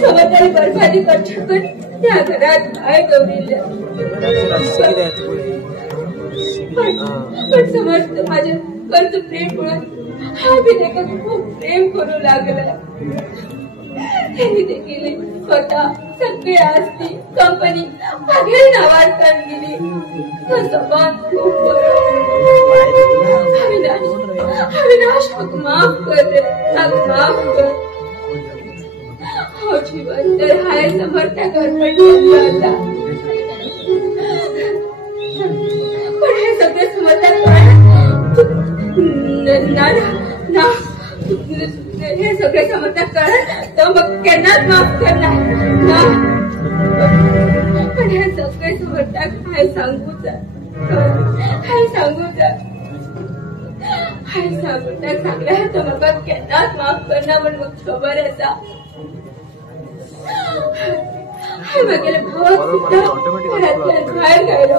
समजदारी बरबादी करचुकून त्या घरात काय गवरिल्या पण समजत माझ्या कर्ज प्रेम म्हणून हा विनायका खूप प्रेम करू लागला त्यांनी देखील स्वतः सगळी आस्ती कंपनी सगळे नावार काढली खूप अविनाश माफ कर रे माफ कर हो जीवन तर हाय समर्थ्या घरपट होता पण हे सगळे समजतात ना हे सगळे समजतात कारण तर मग केन्नाच माफ करणार ना पण हे सगळे समजतात हाय सांगूच हाय सांगूच सांगल्या तर म्हाका केन्नाच माफ करना म्हण म्हाका खबर आसा हाय म्हगेले भावाक सुद्दां घरांतल्यान भायर घायलो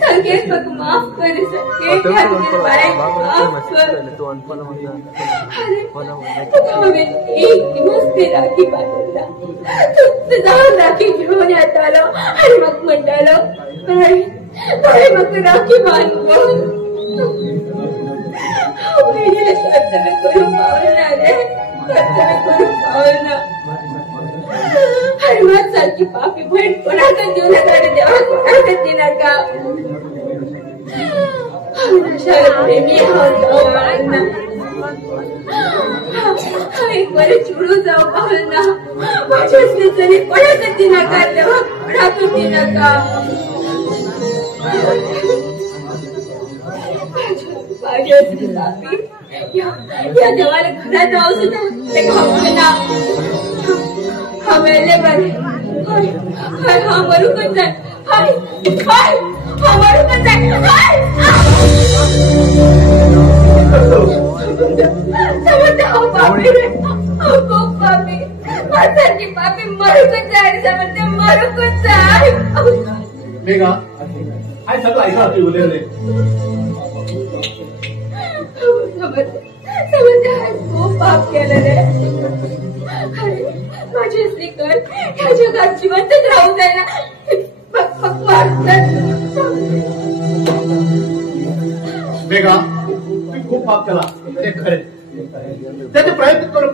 संकेत म्हाका माफ कर संकेत माफ कर तुका हांवें एक दिवस ती राखी बांदला तुझा राखी घेवन येतालो आनी म्हाका म्हणटालो कळ्ळें म्हाका राखी बांद भयणीला कर्तव्य करूंक पावना रे कर्तव्य करूंक पावना हनुमान सारखी पापी भयण कोणाकच देऊ नका रे देवा कोणाकच दिनाका अविनाशाला प्रेमी हांव पावना एक बरे चिडू जाऊ पावना माझ्या असले तरी कोणाकच दिनाका देवा कोणाकच दिनाका माझ्या असली पापी या देवाला घरात राहू सुद्धा ते खावना हा मेले बरे हा मरूकच जाय हा मरूकच जाय समजते हा पापी रे खूप पापी माझ्यासारखी पापी मरूकच जाय समजते मरूकच जाय मेघा आई सगळं ऐका तू बोले रे समजते हा खूप पाप केलं रे माझी असली कर ह्या जगात जिवंतच राहू जायला मेघा तू खूप पाप केला ते खरे त्याचे प्रयत्न कर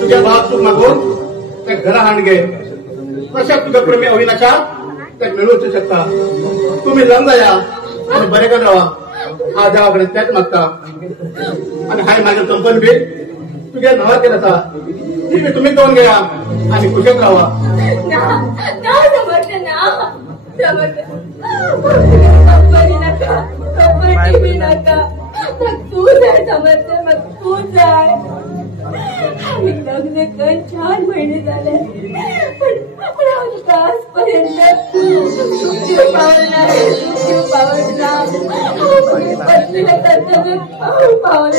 तुझ्या भावाक तू मागून त्या घरा हाण घे कशाक तुझ्या प्रेमी अविनाशा ते मिळवू शकता तुम्ही लंग या आणि बरे कर राहा हा देवाकडे त्याच मागता आणि हाय माझ्या कंपनी बी तुझ्या नावा केला ती बी तुम्ही दोन घ्या आणि कुशल राहा तू जाय समजते मग तू जाय आम्ही लग्न करून 4 महिने झाले पण आजपर्यंत पावला पत्नीला कर्तव्य पावलं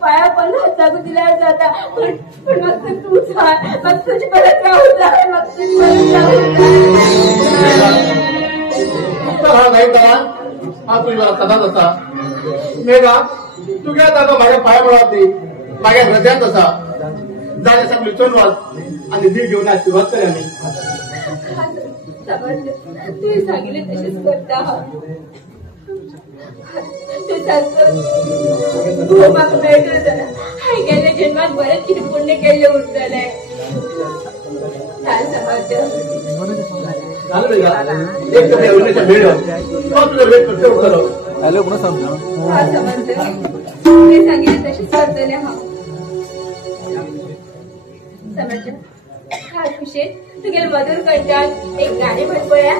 पाया पण हातागू दिला जाता पण मग तू जाय मग तुझी परत राहू जाय मग तुझी परत राहू जाय नाही करा हा तुझ्या तसाच असा मेघा तुझ्या जागा माझ्या पाया पडत नाही माझ्या हृदयात असा जाय असा विचून वाच आणि ती घेऊन सुरुवात करे आम्ही तुम्ही सांगितले तसेच करता आहात ते सारखं तू म्हाका मेळटलें जाल्यार हांवें गेल्या जन्मात बरेच कितें पुण्य केल्लें उरतलें ते सांगितले तसेच करतलें हांव समजलें हा खुशेन तुगेले मधुर कंठान एक गाणें म्हण पळया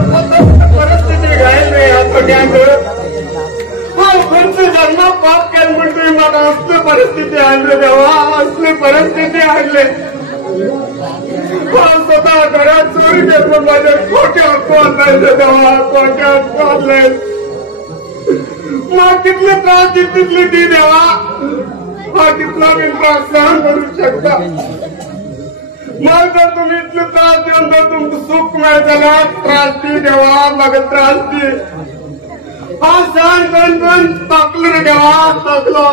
परिस्थिती घायल रे जन्म पाप केलं म्हणतोय मला असली परिस्थिती आणले देवा असली परिस्थिती आणले स्वतः घरात चोरी केली माझ्या खोटे हक्क आणले देवा खोटे हक्क आणले मग कितले त्रास तिथली ती देवा हा कितला मी त्रास सहन करू शकता मग जर तुम्ही इतले त्रास देऊन जर तुमचं सुख मिळायला त्रास दी देवा मग त्रास दी हा सहन करून थकलो रे देवा थकलो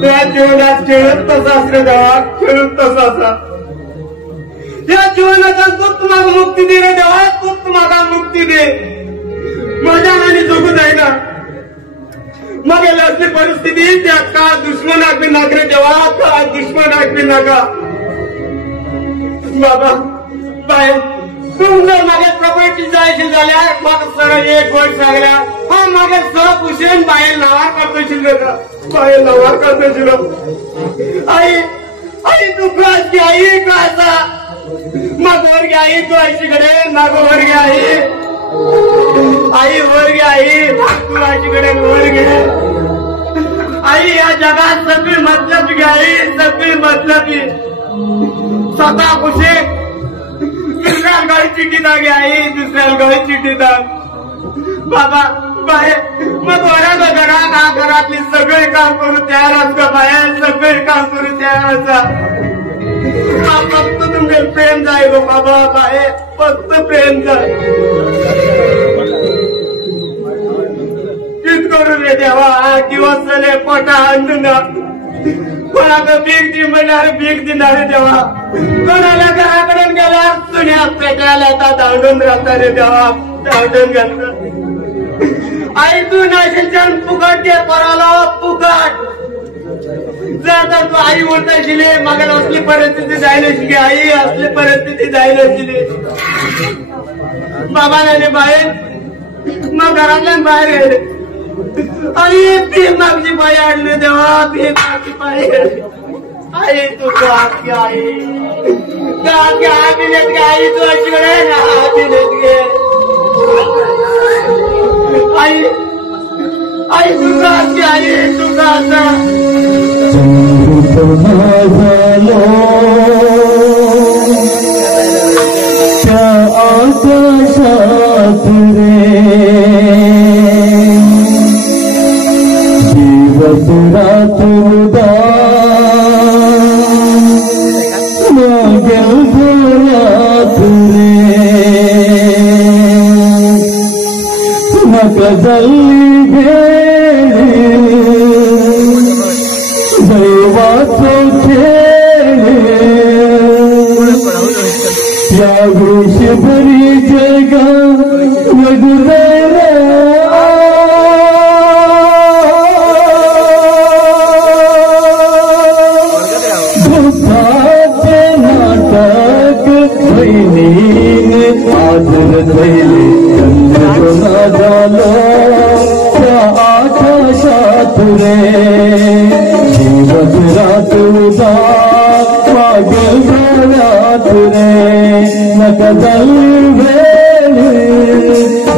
त्या जीवनात खेळत तसाच रे देवा खेळत तसाचा या जीवनाचा तूच तुम्हाला मुक्ती दे रे देवा तूच तुम्हाला मुक्ती दे माझ्या आणि जगू जाईना मग असली परिस्थिती त्या का दुश्मन आगमी नागरे देवा का दुश्मन आगमी नाका बाबा बाय तुम जर माझ्या प्रॉपर्टी जायची जाल्यार म्हाका सरळ एक गोष्ट सांगल्या हा म्हाका सब हुशेन बायल नावार करतोशील बायल नावार करतोशिलो आई आई तू क्लास घे आई क्लासा म्हाका वर घे आई तू आयची कडेन नाका वर घे आई आई वर घे आई तू माझीकडे वर घे आई या जगात सगळी मतलब घे आई सगळी मतलब स्वतः खुशी दुसऱ्या गाडी चिठ्ठी दाग आई दुसऱ्या गाडी चिठ्ठी दाग बाबा बाहेर मग घरात घरातली सगळे काम करू तयार असतं बाहेर सगळे काम करू तयार असता फक्त तुमचे प्रेम जाय गो बाबा बाहेर फक्त प्रेम जाय तीच करून रे देवा दिवस झाले पोटा आणून कोणाला भीक दि म्हणणार भीक देणारे देवा कोणाला घराकडून गेला सुन्या पेटायला दांडून राहता रे देवा दांडून घालतात आई तू नाशिल फुकट दे पराला फुकट जर तू आई उलटा शिले मग असली परिस्थिती जायला शिके आई असली परिस्थिती जायला शिले बाबाने बाहेर मग घरातल्या बाहेर गेले आणि ती मागची पाय आणली तेव्हा ती मागची पाय आई तू की आई आई तू अशीकडे आई आई तू की आई तू का आकाशात रे दिवस रात मागेल घरात रे नका जल्ली गेली दैवाचं खेळ या वृषभरी जगा वगुरेरा दुःखाचे नाटक बहिणीने आदर दैले चंद्रकोना झालो त्या आकाशात रे दिवस रात उदा मागेल घरात रे नका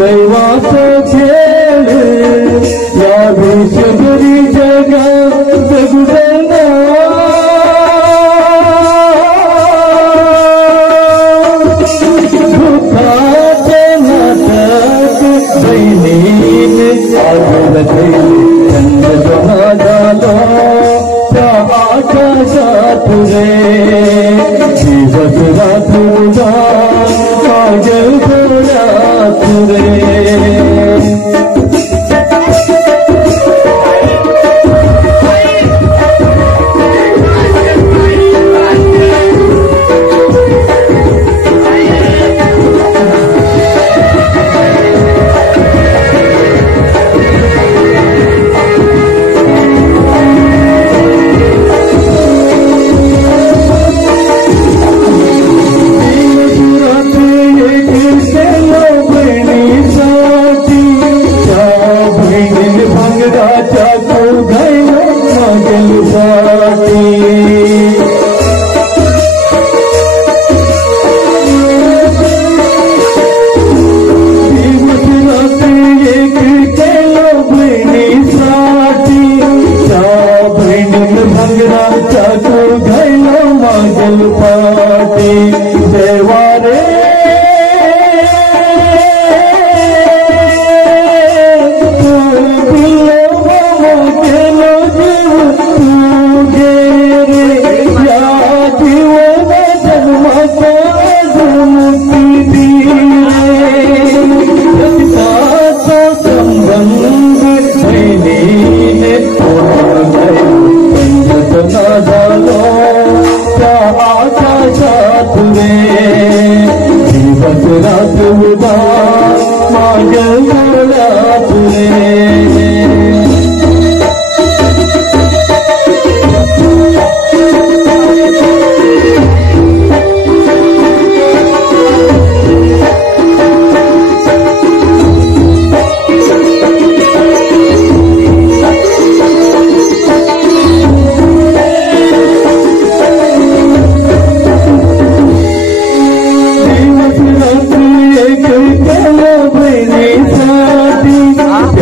दैवाचं खेळ या विषभरी जगा जगुदेना दुःखाचे नाटक बहिणीने आदर दैले चंद्रकोना झालो त्या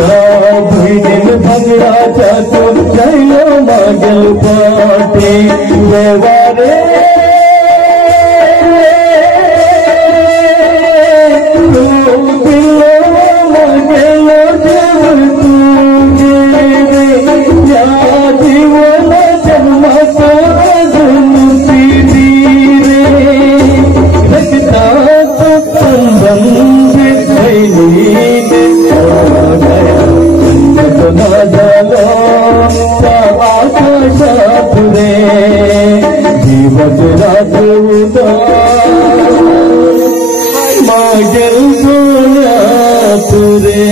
भैन भंगराच्या तो जायलो मागेल पाठी देवारे तू दिलो मागेलो देव तू गेले या जीवना जन्माचा जन्मती रे रक्ताचा संबंध बहिणीने झालो आकाशात रे दिवस रात्र मागेल सोन्यात रे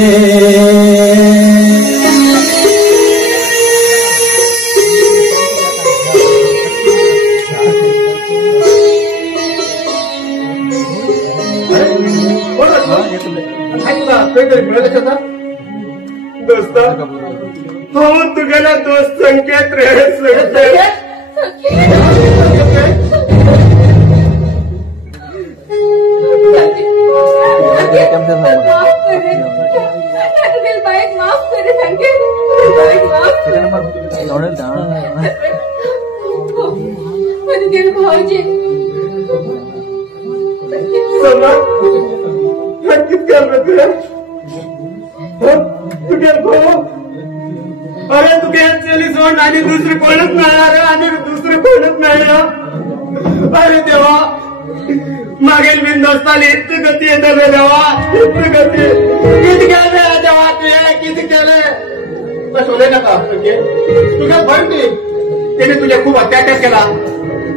दोस्त हो तू गेला दोस्त संकेत रे माफ करे संकेत भाऊजी अरे तू चली सोड आणि दुसरी कोणच नाही अरे आणि दुसरी कोणच नाही अरे देवा मागील बिन दोस्ताली इतकी गती येते रे देवा इतकी गती किती केले देवा तुझे किती केले शोधे नका तुझ्या बहिणी त्याने तुझ्या खूप अत्याचार केला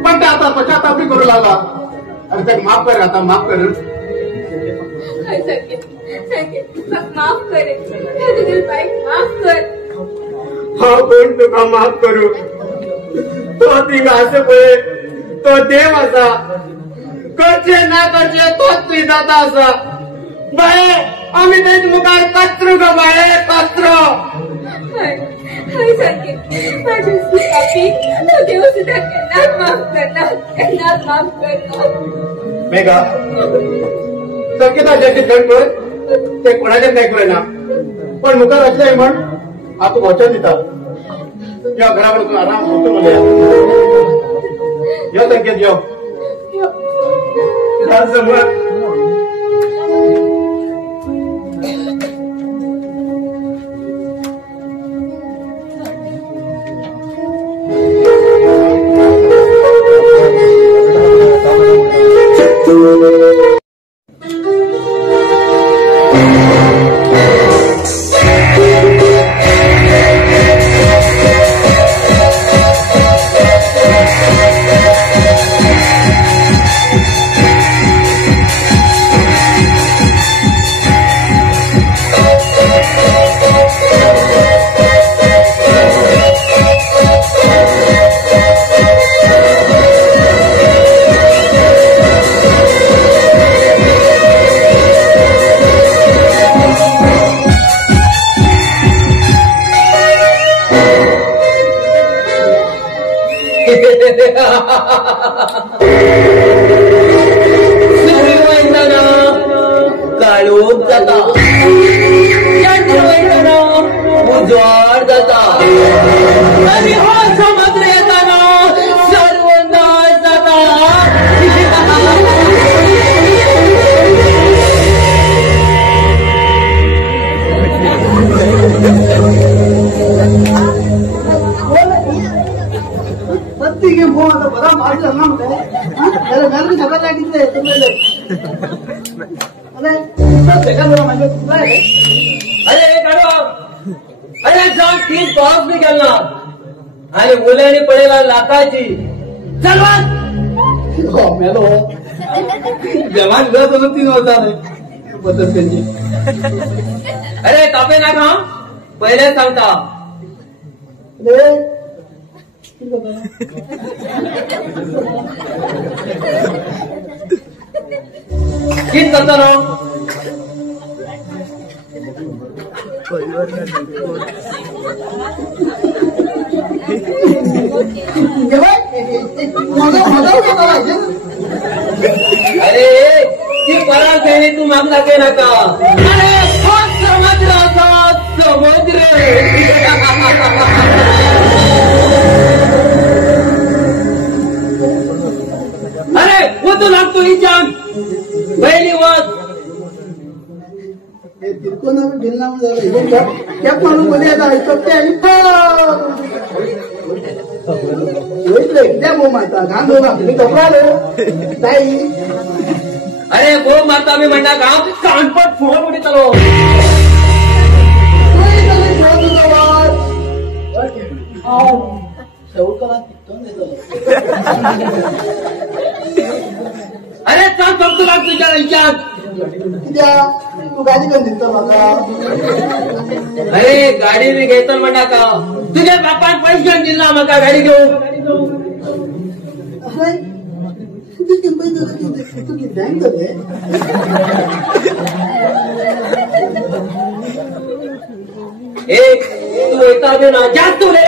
पण ते आता पश्चातापी करू लागला अरे त्याला माफ कर आता माफ कर माफ करे माफ कर हा कोण तुका माफ करू तो तिंगा असे पळे तो देव असा करचे ना करचे तोच त्रिदाता असा बाय आम्ही तेच मुखार कचरू ग बाय कचरो देव सुद्धा माफ करणार मेघा संकेता ज्याची घडतोय ते कोणाच्या नाही करेना पण मुखार असले म्हण आता वचन देता या घरावर तू आराम होतो मला या संकेत येऊ काळोख जाता उजवाड जाता आणि हो समुद्र येताना सर्व नाश जाता बरा मारला ना मॅम सगळं लागितलंय अरे अरे जाऊन 30 पाऊस बी गेला आणि मुलांनी पडेला लाखाची चलवान मेलो जवान गत होतो 3 होता बदल त्यांची अरे तापे ना का पहिले सांगता कित करता नो अरे ती परार खेळी तू मागला के नका अरे समजला कॅप मारून मध्ये आता सत्य आणि द्या माता घाण दोघा मी कपडा ताई अरे गो मारता मी म्हणता गाव कानपट फोन उडी चालू अरे काम करतो लाग तुझ्या विचार तू गाडी घेऊन देतो मला अरे गाडी मी घेतो म्हणा का तुझ्या बापान पैसे घेऊन दिला मका गाडी घेऊन तू किती बँक करते तू येता दे ना जास्त तुले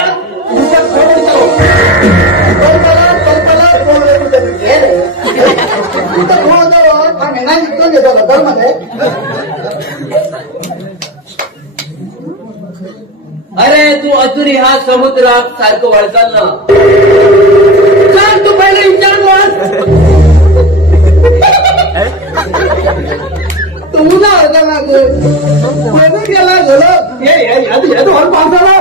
अरे तू अजूनही हा समुद्रात सारखं वळचाल ना सांग तू पहिले विचार तुला गेला झालं हॉल पावसाला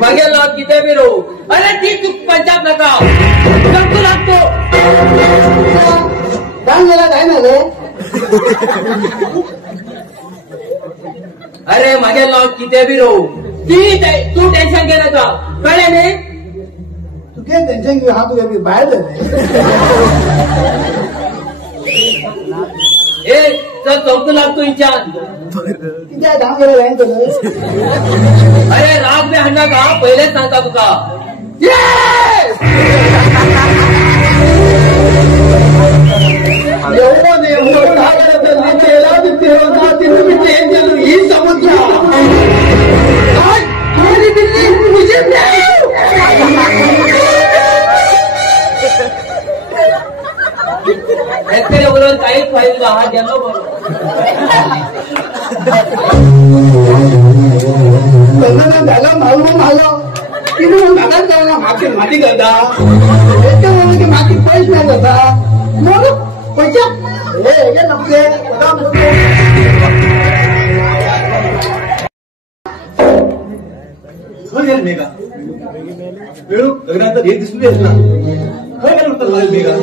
मागे लॉट किती बी राहू अरे ती तू पंजाब नका जमतो लागतो काय गेला काय झालं अरे मागे लॉट किती बी राहू तू टेन्शन घे नका कळे नाही तू काय टेन्शन घेऊ हा तुझ्या बाहेर चल चौकू लागतो विचार किती धाम गेला राहीन तुझं अरे राग बी हाणला का पहिलेच सांगता तुका ही समुद्र बोलून काहीच फायदा हा गेलो बरोबर झालं मालूम की मग घाटात जाऊ माती करता माती पैसे नाही करता मग पैसा हे नसते मेघा वेळू लग्नात हे दिसून येत ना खरं काय उत्तर लागेल मेघा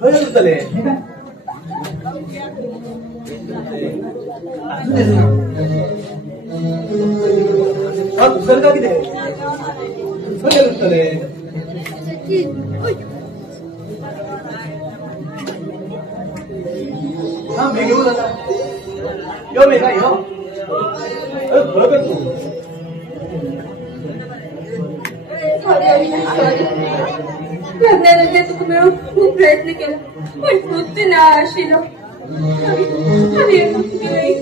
खरं उत्तर दुसरं का किती खरं उत्तर हा मेघे बोल आता यो मेघा यो बरोबर तू लग्नानंतर तुका मिळून खूप प्रयत्न केला पण तूच ना आशिलो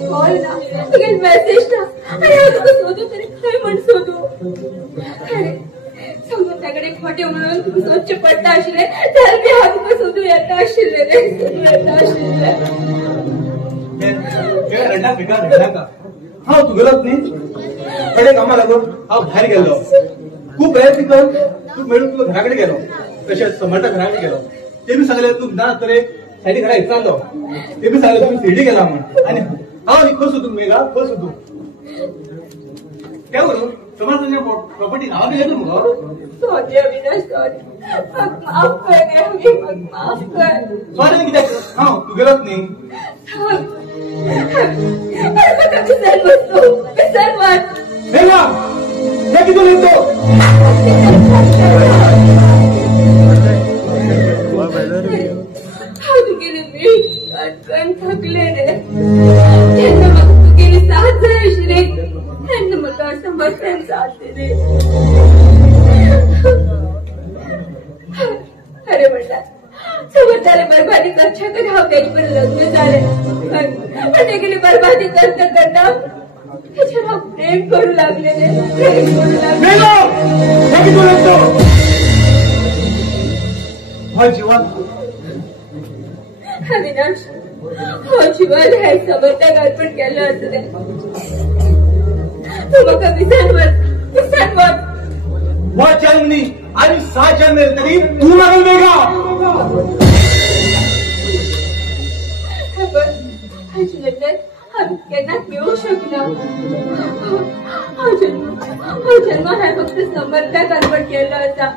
कॉल ना तुगे मेसेज ना आणि हांव तुका सोदू तरी खंय म्हण सोदू अरे समुद्राकडे खोटे म्हणून तुका सोदचे पडटा आशिल्ले जाल्यार बी हांव तुका सोदू येता आशिल्ले रे सोदू येता आशिल्ले रडा बेगा रडा का हा तू गेलोच नाही कडे कामा लागून हा बाहेर गेलो खूप प्रयत्न करून तू मिळून तुला घराकडे गेलो तसेच समर्था घराकडे गेलो ते बी सांगले तू ना तरी साईडी घरा चाललो ते बी सांगले तुम्ही शिर्डी गेला म्हणून आणि हा खस होतो मेघा खस होतो काय करू समर्थांच्या प्रॉपर्टी नाव दिले मग सॉरी अविनाश सॉरी माफ कर रे माफ कर सॉरी किती हा तू गेलोच नाही मेघा हे किती लिहितो तू गेली मी कण थकले रे त्यांना मग तू गेली साथ जायशी रे त्यांना मग समर्थन चालते रे अरे म्हणतात समर्थाला बरबादी करच्या तर हा काही पण लग्न झाले पण ते गेली बरबादी करता करता त्याच्यावर प्रेम करू लागले रे प्रेम करू लागले जीवन अविनाश हो जीवन हे समर्थक अर्पण केलं असं तू मग विचार जर्मनी आणि 6 जानेवारी तरी तू लागल वेगा केन्नाच मिळू शकना हा जन्म हांवें फक्त समर्थाक कन्वर्ट केल्लो आसा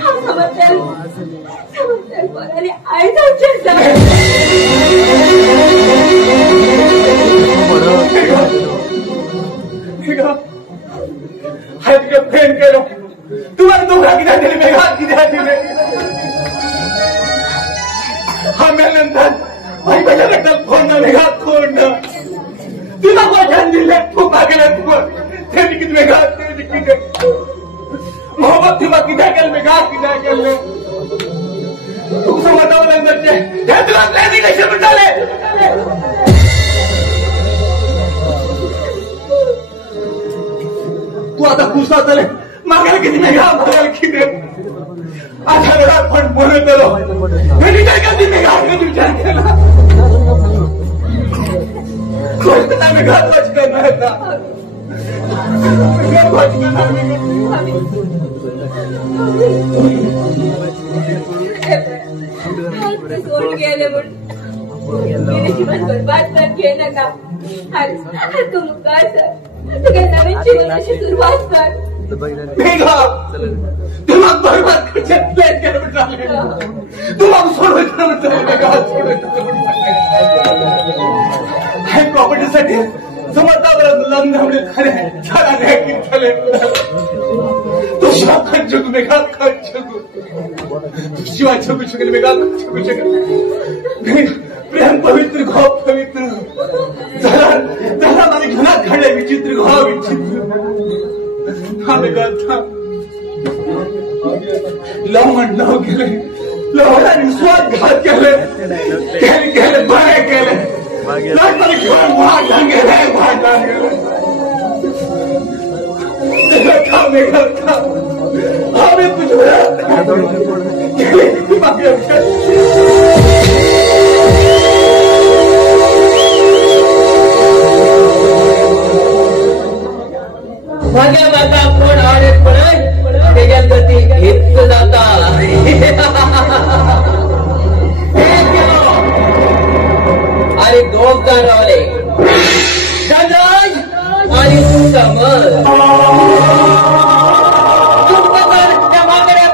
हांव समर्थाक कोणाली आयज आमचें हांवें तुका प्रेम केलो तुका दोघां कित्याक दिली मेघा कित्याक दिले हा मेल्यानंतर बायकोच्या रक्तात कोण ना मेघा कोण ना तुला वचन दिले तू मागेलें तू ते कितें मेघा ते कितें मोहब्बत तुका कित्याक केलें मेघा कित्याक केलें तू समजता लग्नाचे हे तुला प्लॅनिंग कशें म्हणटाले तू आता खुश जातले मागेलें कितें मेघा मागेलें कितें आता वेळा पण बोलत आलो मी विचार करते मेघा विचार केला गोष्ट ना मेघा वाच करणार सोड गेले म्हणून मेरे जीवन बर्बाद कर घे नका तू मुखार सर तुझ्या नवीन जीवनाची सुरुवात कर मेघा तुला बर्बाद करण्यात प्लॅन केलं म्हटलं तुला सोडवायचं म्हटलं मेघा हे प्रॉपर्टीसाठी समजतावर लग्न खरे छाने झाले तू शिवा खर्चू मेघा खर्चू शिवा छकू शकेल मेघा छकू शकेल प्रेम पवित्र घाव पवित्र झाला माझ्या घरात घडले विचित्र घाव विचित्र लव केले लवला निस्वार्थ घात केले केले बरे केले घेऊन वाढ गेले आम्ही भाग्या माता कोण आले पडत त्याच्यावरती हेच जाता अरे दोन जण रावले धनराज आणि समर त्या मागड्या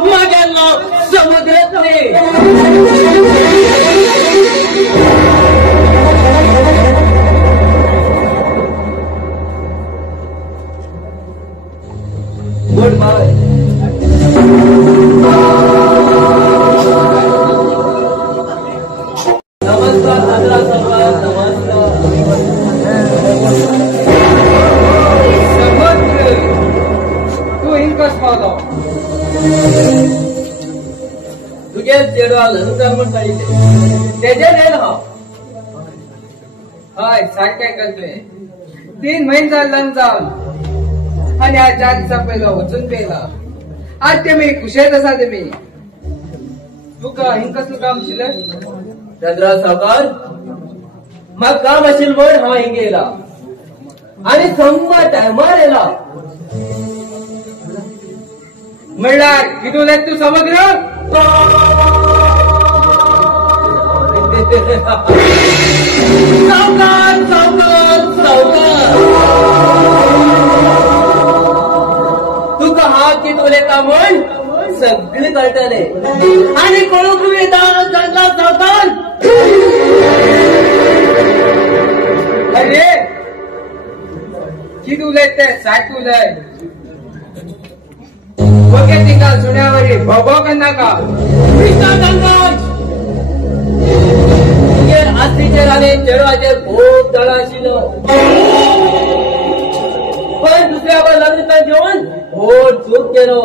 माग्यांना समुद्रात गुड बाय नमस्कार दादा समाज नमस्कार समुद्र तू हिंकस पावलो तुझे चेडवा लग्न म्हणटा तेजे लेल हय सारकें करतले 3 महिने जाले लग्न जावन आणि आज 4 दिसा पहिला वचून पेला आज तेमी खुशेत आसा तेमी तुका हिंग कसलं काम आशिल्लें चंद्रा सावकार म्हाका काम आशिल्लें म्हण हांव हिंग येयला आणि समजा टायमार येयला म्हणल्यार कितें उलयता तूं समग्र सावकार सावकार सावकार तुका हांव कितें उलयता म्हण सगळें कळटले आणि कळूंक येता चंद्रा सावकार अरे कितें उलयता तें सारकें उलय ओके तिका सुण्यावरी भोगो करनाका तुगे आस्तीचेर आनी चेडवाचेर खूब दळा आशिल्लो पण दुसऱ्या लग्न घेऊन व्हड चूक केलो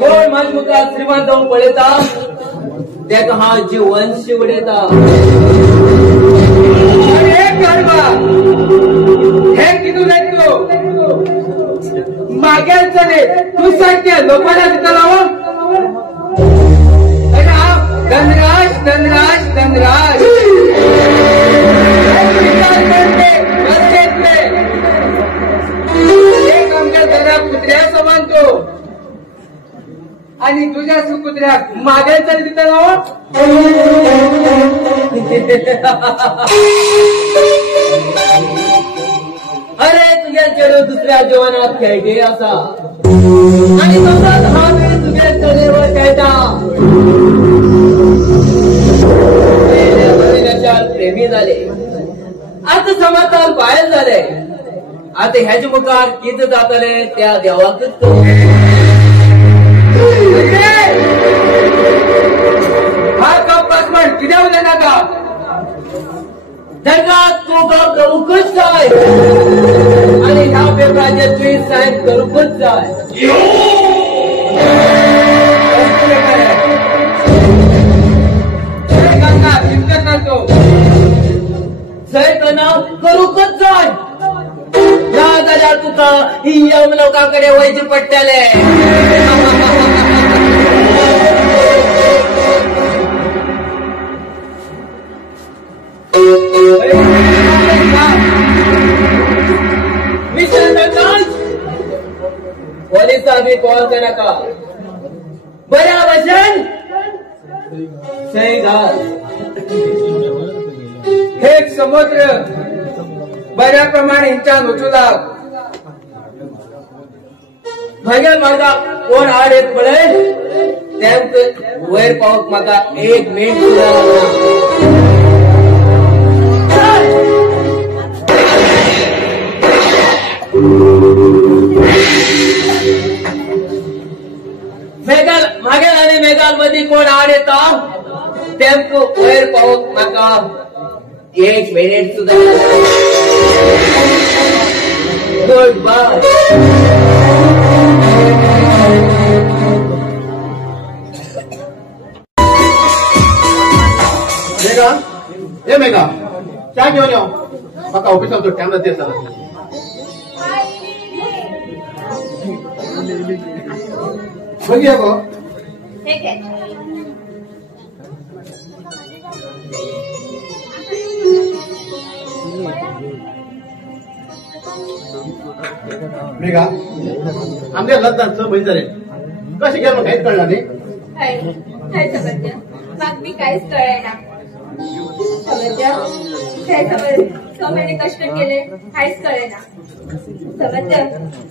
कोण माझ्या मुखार श्रीमंत जाऊन पळयता तेका हांव जीवनशी उडयता अरे कारवा हे कितें उलयता तूं मागेर चले तूं सारकें लोकांना दिता लावून धनराज धनराज धनराज एक आमच्या जरा कुत्र्या समान तो आणि तुझ्या सुकुत्र्याक मागे तर तिथं ना अरे तुझ्या चेडो दुसऱ्या जेवणात खेळटे असा आणि समजात हा वेळ तुझ्या चेडवर खेळटा प्रेमी झाले आता समाजात बाहेर झाले आता ह्याच्या मुखार किती जातले त्या देवाकच हा कपास म्हण किती उद्या नाका जगात तू गाव करूकच जाय आणि ह्या पेपराचे तुझी साहेब करूकच जाय गंगा चिंता करतो साहेब नाव करूकच जाय राजा तुका ही यम लोकांकडे वैद्य पट्ट्याले पोलिस आधी कॉल करा का बऱ्या वचन सही घाल हे समुद्र बऱ्याप्रमाणे हिंच्यान उचूला भगल म्हाका कोण आड येत पळय तेमक वयर पावक म्हाका 1 मिनिट सुद्धा लागना मेघाल मागेल आणि मेघाल मध्ये कोण आड येता तेमक वयर पावक म्हाका 1 मिनिट सुद्धा गुड बाय मेघा ए मेघा चहा घेऊन येऊ म्हाका ऑफिसात तो टाइम जाते सर बघूया गो हे घे. मेघा आमच्या लग्नात 6 महिने झाले कशी गेलो काहीच कळलं नाही काय समजलं मग मी काहीच कळेना समजलं काय समज 6 महिने कष्ट केले काहीच कळेना समजलं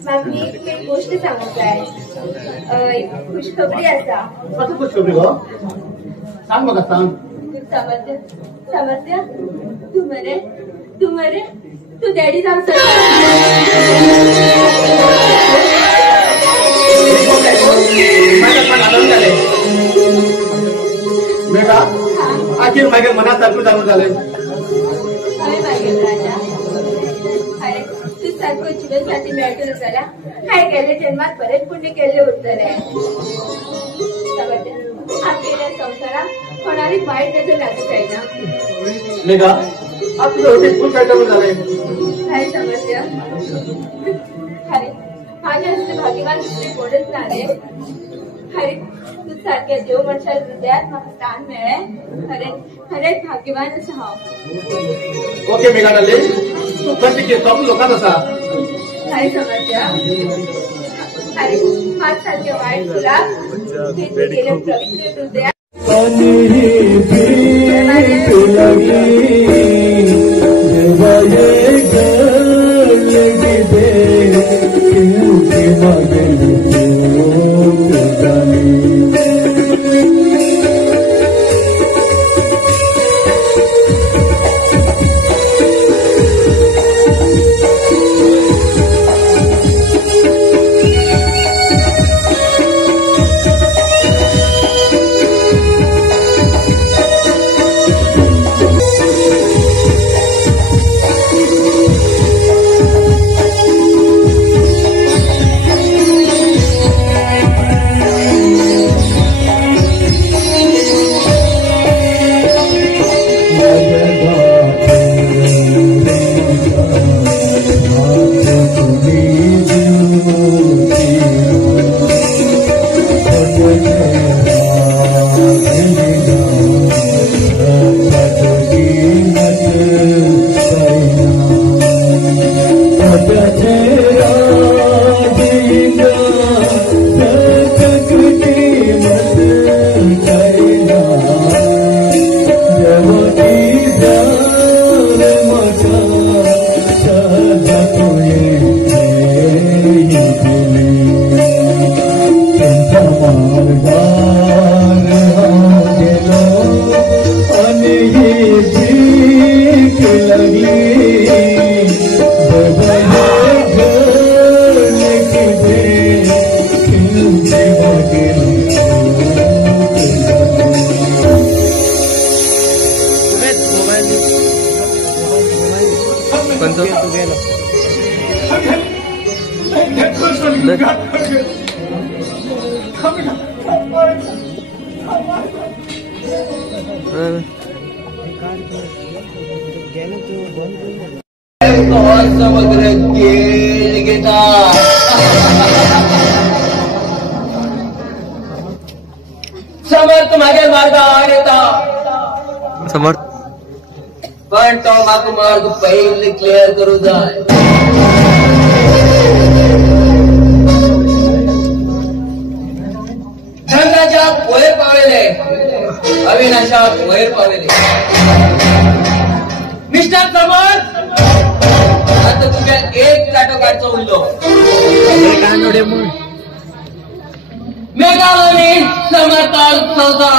मग मी एक गोष्ट सांगत आहे खुशखबरी असा कसं खुशखबरी गो सांग मग सांग समजलं तू मरे तू डॅडी जाम मेघा आखिर मागे मनासारखं जाणून झालंय काय मागेल राजा अरे तू सारखं जीवनसाथी मिळतो झाला काय केले जन्मात बरेच पुण्य केले उत्तर आपल्या संसारात कोणाला वाईट नजर लागत आहे ना मेघा आपलं होते खूप काय करून झालंय काय समस्या अरे माझ्या हस्ते भाग्यवान दुसरे कोणच नाही अरे तू सारख्या देव मनशाला हृदयात मला स्थान मिळे खरेच भाग्यवान असं हा ओके मेघा डाले तू कशी की सब लोकांत असा काय समस्या अरे माझ सारख्या वाईट तुला हे तू केले पवित्र हृदयात पानी प्रीत लगी जवाये लगी दे क्योंकि मगन को जानी समुद्र गेल गेला समर्थ माझ्या मार्गावर येता समर्थ पण तो माग मार्ग पहिले क्लिअर करू जाय धनाच्या वयर पावेले अविनाशात वयर पावेले मिस्टर समर्थ आता तुझ्या एक चाटो काढचं उरलो मेघावरी समर्थाल चौदा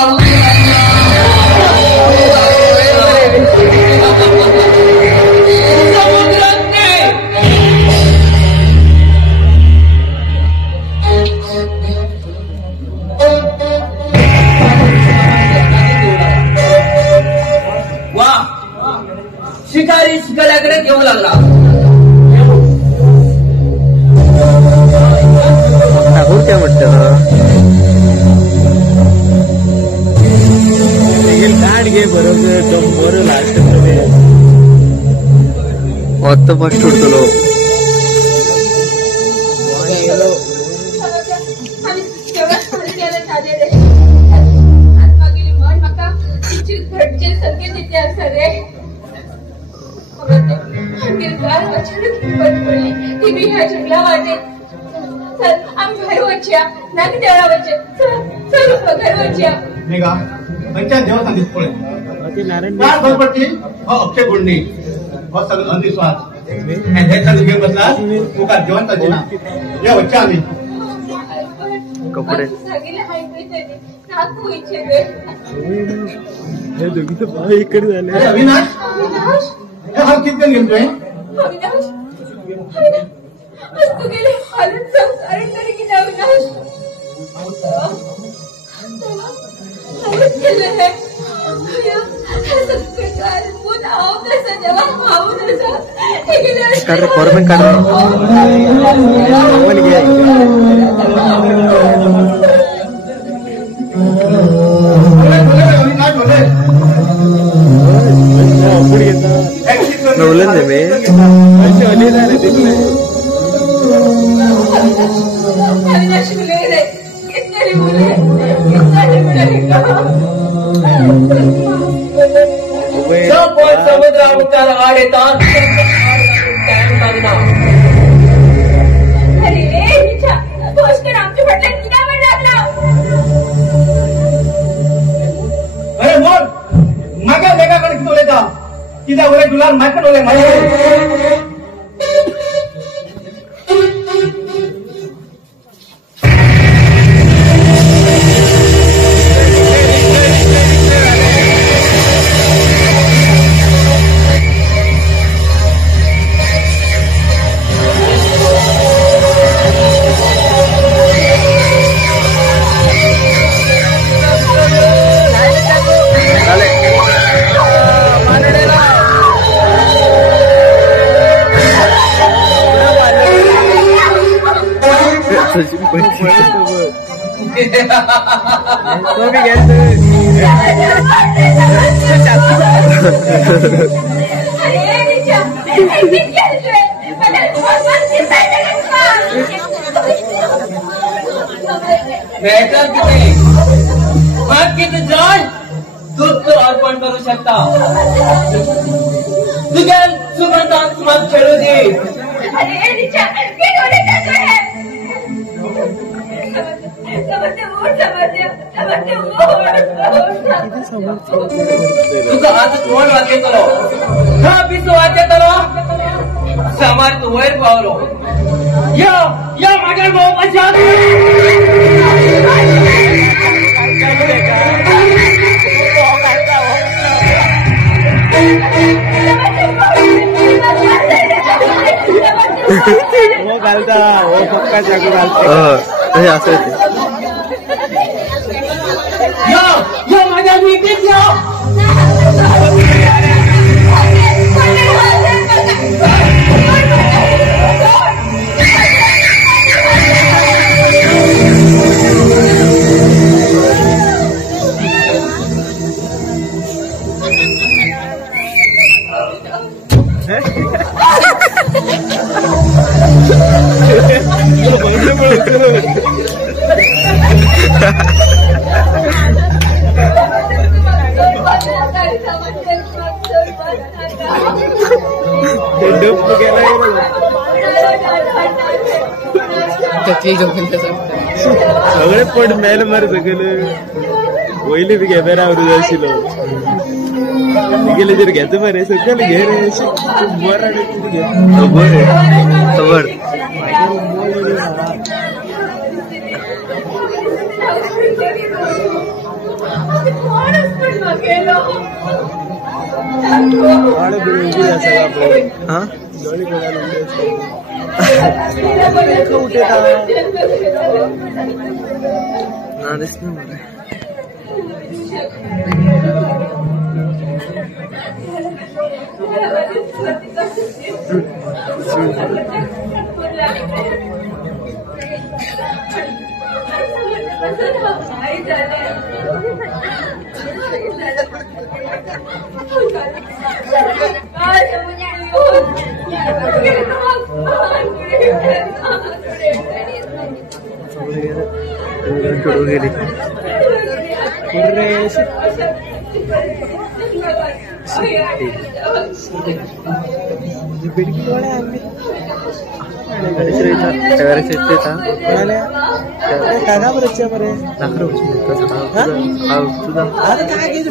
वा शिकारी शिकाऱ्याकडे घेऊ लागला ठाकूर काय म्हणतं काढ घे बरोबर लास्ट आता फस्ट उडतलो घरचे सगळे तिथे असं रे अचानक हिंमत पडली की मी ह्या जंगला वाटेत चल आम्ही घर वच्या नाक देवळा वचे चल घर वच्या मेघा पंचायत देवस्थान दिसतोय काय फरक पडते हो अक्षय गुंडी हो सगळं अंधविश्वास हे सगळं घेऊन बसला तू का जेवण करते ना या वच्चा आम्ही कपडे नाकू इच्छे हे दोघी तर बाहेर इकडे झाले अविनाश हे हा किती घेतोय अविनाश तू गेले हालून संस्कार तरी की अविनाश केलं हे समुद्रावर आड येतात अरे मोर मागे वेगाकडे किती ओलेता किती ओले डुलार मार्केट ओले माझे किती जाण दूध तो अर्पण करू शकता तुझ्या सुगंधात मत खेळू दे तुझं हात कोण वाक्य करो हा पिसो वाक्य करो समर्थ वैर पावलो या माझ्या भाऊ वो घालता वो पक्का चाकू घालते असं या माझ्या मीटिंग सगळे पड मेल मार सगळे वयले बी घे बरे आवडू आशिल्लो गेले जर घेतो मरे सगळे घे रे बरं बरे खबर हाँ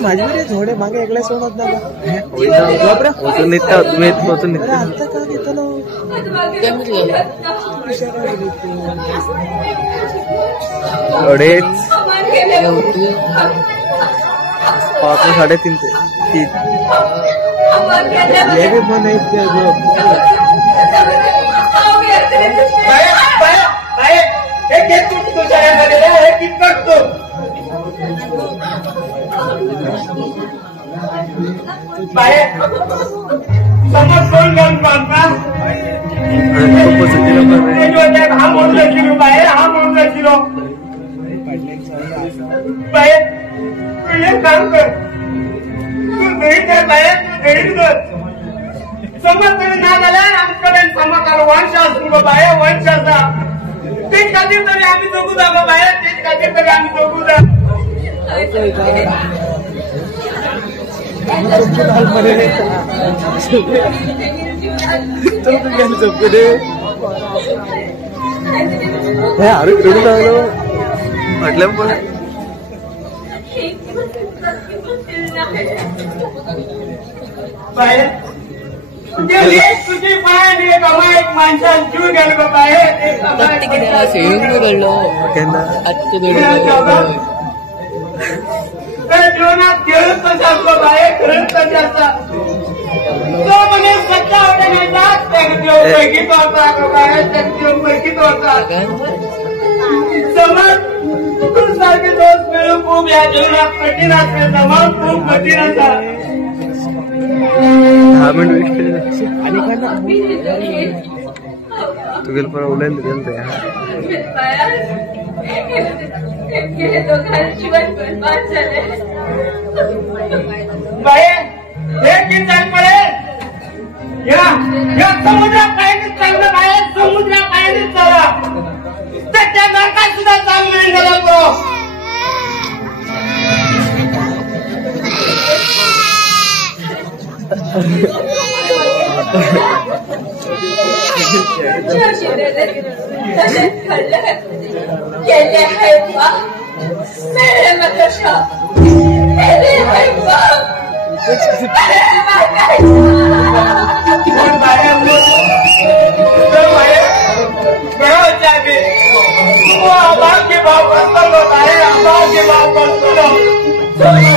माझी थोडे मागे एकल्या सोडत ना पाच 3:30 समोर कोण घेऊन पाहता हा म्हणून किलो बाहेर हा म्हणून किलो बाहेर तू एक काम कर तू दही कर बाहेर तू दही कर समज तरी ना झाला आमच्याकडे समाकाल वंश असतो बाहेर वंशाचा ते कधी तरी आम्ही जगू जा बाहेर ते कधी तरी आम्ही जगू जा म्हटलं पण तुझी पाय एक माणसाला जीव गेलो बाहेर जीवनात खेळत कशा असतो बाहेर खेळत कशा असता तो म्हणे सच्चा होता नाही जात देव पैकीच होता बाहेर देव पैकीच होता समज तुझ्यासारखे दोस्त मिळून खूप या जीवनात कठीण असते समाज खूप कठीण असतात 10 मिनिट आणि तू गेल पर उलायला गेलते या समुद्रात पाहिजे चाललं बाहेर समुद्रात पाहिजे चला त्याच्या नरकात सुद्धा चालू नाही झाला तो भाव